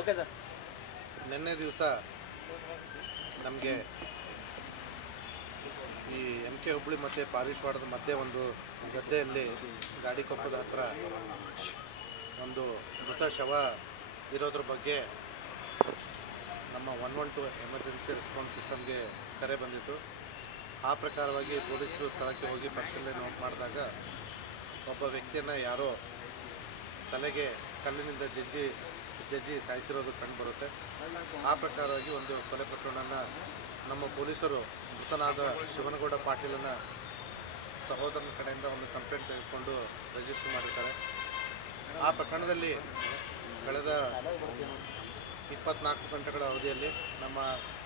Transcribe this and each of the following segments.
Okay sir ನಿನ್ನೆ ದಿವಸ ನಮಗೆ ಈ ಎಂ ಕೆ ಹುಬ್ಳಿ ಮತ್ತು ಪಾರಿಶ್ವಾಡದ ಮಧ್ಯೆ ಒಂದು ಗದ್ದೆಯಲ್ಲಿ ಗಾಡಿ ಕೊಪ್ಪದ ಹತ್ರ ಒಂದು ಮೃತ ಶವ ಇರೋದ್ರ ಬಗ್ಗೆ ನಮ್ಮ one one two emergency response ಸಿಸ್ಟಮ್ಗೆ ಕರೆ ಬಂದಿತ್ತು. ಆ ಪ್ರಕಾರವಾಗಿ ಪೊಲೀಸರು ಸ್ಥಳಕ್ಕೆ ಹೋಗಿ ಪರಿಶೀಲನೆ ನೋಟ್ ಮಾಡಿದಾಗ ಒಬ್ಬ ವ್ಯಕ್ತಿಯನ್ನು ಯಾರೋ ತಲೆಗೆ ಕಲ್ಲಿನಿಂದ ಜಜ್ಜಿ ಜಜ್ಜಿ ಸಾಯಿಸಿರೋದು ಕಂಡುಬರುತ್ತೆ ಆ ಪ್ರಕಾರವಾಗಿ ಒಂದು ಕೊಲೆ ಪ್ರಕರಣವನ್ನು ನಮ್ಮ ಪೊಲೀಸರು ಮೃತನಾದ ಶಿವನಗೌಡ ಪಾಟೀಲನ ಸಹೋದರನ ಕಡೆಯಿಂದ ಒಂದು ಕಂಪ್ಲೇಂಟ್ ತೆಗೆದುಕೊಂಡು ರಿಜಿಸ್ಟರ್ ಮಾಡಿದ್ದಾರೆ. ಆ ಪ್ರಕರಣದಲ್ಲಿ ಕಳೆದ ಇಪ್ಪತ್ನಾಲ್ಕು ಗಂಟೆಗಳ ಅವಧಿಯಲ್ಲಿ ನಮ್ಮ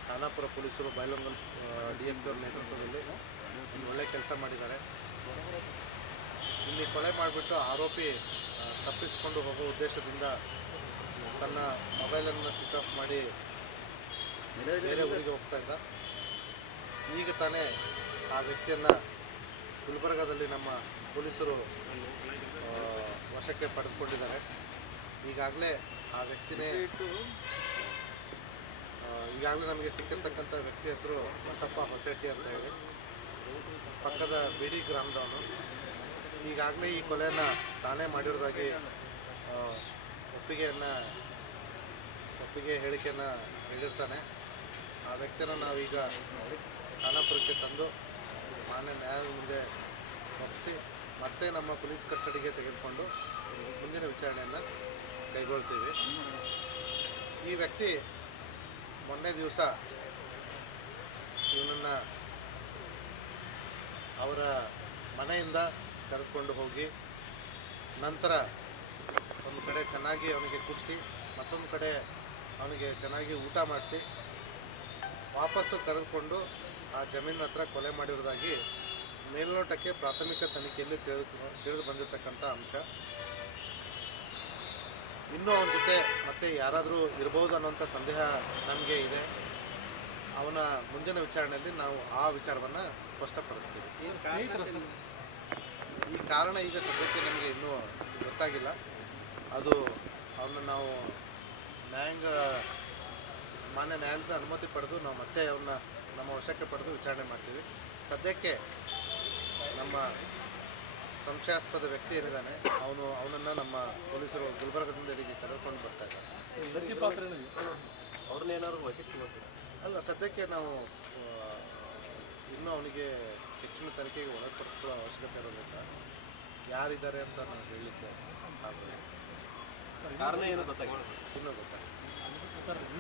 ಖಾನಾಪುರ ಪೊಲೀಸರು ಬೈಲಂಗಲ್ ಡಿ ಎಸ್ ಅವ್ರ ನೇತೃತ್ವದಲ್ಲಿ ಒಂದು ಒಳ್ಳೆಯ ಕೆಲಸ ಮಾಡಿದ್ದಾರೆ. ಇಲ್ಲಿ ಕೊಲೆ ಮಾಡಿಬಿಟ್ಟು ಆರೋಪಿ ತಪ್ಪಿಸಿಕೊಂಡು ಹೋಗುವ ಉದ್ದೇಶದಿಂದ ತನ್ನ ಮೊಬೈಲನ್ನು ಸ್ವಿಚ್ ಆಫ್ ಮಾಡಿ ಬೇರೆ ಊರಿಗೆ ಹೋಗ್ತಾ ಇದ್ದ. ಈಗ ತಾನೇ ಆ ವ್ಯಕ್ತಿಯನ್ನು ಗುಲ್ಬರ್ಗಾದಲ್ಲಿ ನಮ್ಮ ಪೊಲೀಸರು ವಶಕ್ಕೆ ಪಡೆದುಕೊಂಡಿದ್ದಾರೆ. ಈಗಾಗಲೇ ಆ ವ್ಯಕ್ತಿನೇ ಈಗಾಗಲೇ ನಮಗೆ ಸಿಕ್ಕಿರ್ತಕ್ಕಂಥ ವ್ಯಕ್ತಿ ಹೆಸರು ಬಸಪ್ಪ ಹೊಸೆಟ್ಟಿ ಅಂತ ಹೇಳಿ. ಪಕ್ಕದ ಬಿಡಿ ಗ್ರಾಮದವನು. ಈಗಾಗಲೇ ಈ ಕೊಲೆಯನ್ನು ತಾನೇ ಮಾಡಿರೋದಾಗಿ ಒಪ್ಪಿಗೆಯನ್ನು ಒಪ್ಪಿಗೆ ಹೇಳಿಕೆಯನ್ನು ನೀಡಿರ್ತಾನೆ. ಆ ವ್ಯಕ್ತಿಯನ್ನು ನಾವೀಗ ಖಾನಾಪುರಕ್ಕೆ ತಂದು ಮಾನ್ಯ ನ್ಯಾಯಾಲಯದ ಮುಂದೆ ಒಪ್ಪಿಸಿ ಮತ್ತೆ ನಮ್ಮ ಪೊಲೀಸ್ ಕಸ್ಟಡಿಗೆ ತೆಗೆದುಕೊಂಡು ಮುಂದಿನ ವಿಚಾರಣೆಯನ್ನು ಕೈಗೊಳ್ತೀವಿ. ಈ ವ್ಯಕ್ತಿ ಮೊನ್ನೆ ದಿವಸ ಇವನನ್ನು ಅವರ ಮನೆಯಿಂದ ಕರೆದುಕೊಂಡು ಹೋಗಿ ನಂತರ ಒಂದು ಕಡೆ ಚೆನ್ನಾಗಿ ಅವನಿಗೆ ಕುಡಿಸಿ ಮತ್ತೊಂದು ಕಡೆ ಅವನಿಗೆ ಚೆನ್ನಾಗಿ ಊಟ ಮಾಡಿಸಿ ವಾಪಸ್ಸು ಕರೆದುಕೊಂಡು ಆ ಜಮೀನಿನ ಹತ್ರ ಕೊಲೆ ಮಾಡಿರೋದಾಗಿ ಮೇಲ್ನೋಟಕ್ಕೆ ಪ್ರಾಥಮಿಕ ತನಿಖೆಯಲ್ಲಿ ತಿಳಿದು ತಿಳಿದು ಬಂದಿರತಕ್ಕಂಥ ಅಂಶ. ಇನ್ನೂ ಅವನ ಜೊತೆ ಮತ್ತೆ ಯಾರಾದರೂ ಇರಬಹುದು ಅನ್ನೋಂಥ ಸಂದೇಹ ನಮಗೆ ಇದೆ. ಅವನ ಮುಂದಿನ ವಿಚಾರಣೆಯಲ್ಲಿ ನಾವು ಆ ವಿಚಾರವನ್ನು ಸ್ಪಷ್ಟಪಡಿಸ್ತೀವಿ. ಈ ಕಾರಣ ಈಗ ಸದ್ಯಕ್ಕೆ ನಮಗೆ ಇನ್ನೂ ಗೊತ್ತಾಗಿಲ್ಲ. ಅದು ಅವನ್ನ ನಾವು ನ್ಯಾಯಾಂಗ ಮಾನ್ಯ ನ್ಯಾಯಾಲಯದ ಅನುಮತಿ ಪಡೆದು ನಾವು ಮತ್ತೆ ಅವನ್ನ ನಮ್ಮ ವಶಕ್ಕೆ ಪಡೆದು ವಿಚಾರಣೆ ಮಾಡ್ತೀವಿ. ಸದ್ಯಕ್ಕೆ ನಮ್ಮ ಸಂಶಯಾಸ್ಪದ ವ್ಯಕ್ತಿ ಏನಿದ್ದಾನೆ ಅವನು ಅವನನ್ನು ನಮ್ಮ ಪೊಲೀಸರು ಗುಲ್ಬರ್ಗದಿಂದ ಇಲ್ಲಿಗೆ ಕರೆದುಕೊಂಡು ಬರ್ತಾ ಇದ್ದಾರೆ. ಅಲ್ಲ ಸದ್ಯಕ್ಕೆ ನಾವು ಇನ್ನೂ ಅವನಿಗೆ ಹೆಚ್ಚಿನ ತನಿಖೆಗೆ ಒಳಪಡಿಸ್ಕೊಳ್ಳೋ ಅವಶ್ಯಕತೆ ಇರೋದ್ರಿಂದ ಯಾರಿದ್ದಾರೆ ಅಂತ ನಾನು ಹೇಳಲಿಕ್ಕೆ ಕಾರಣ ಏನು ಗೊತ್ತಾಗಿಲ್ಲ ಸರ್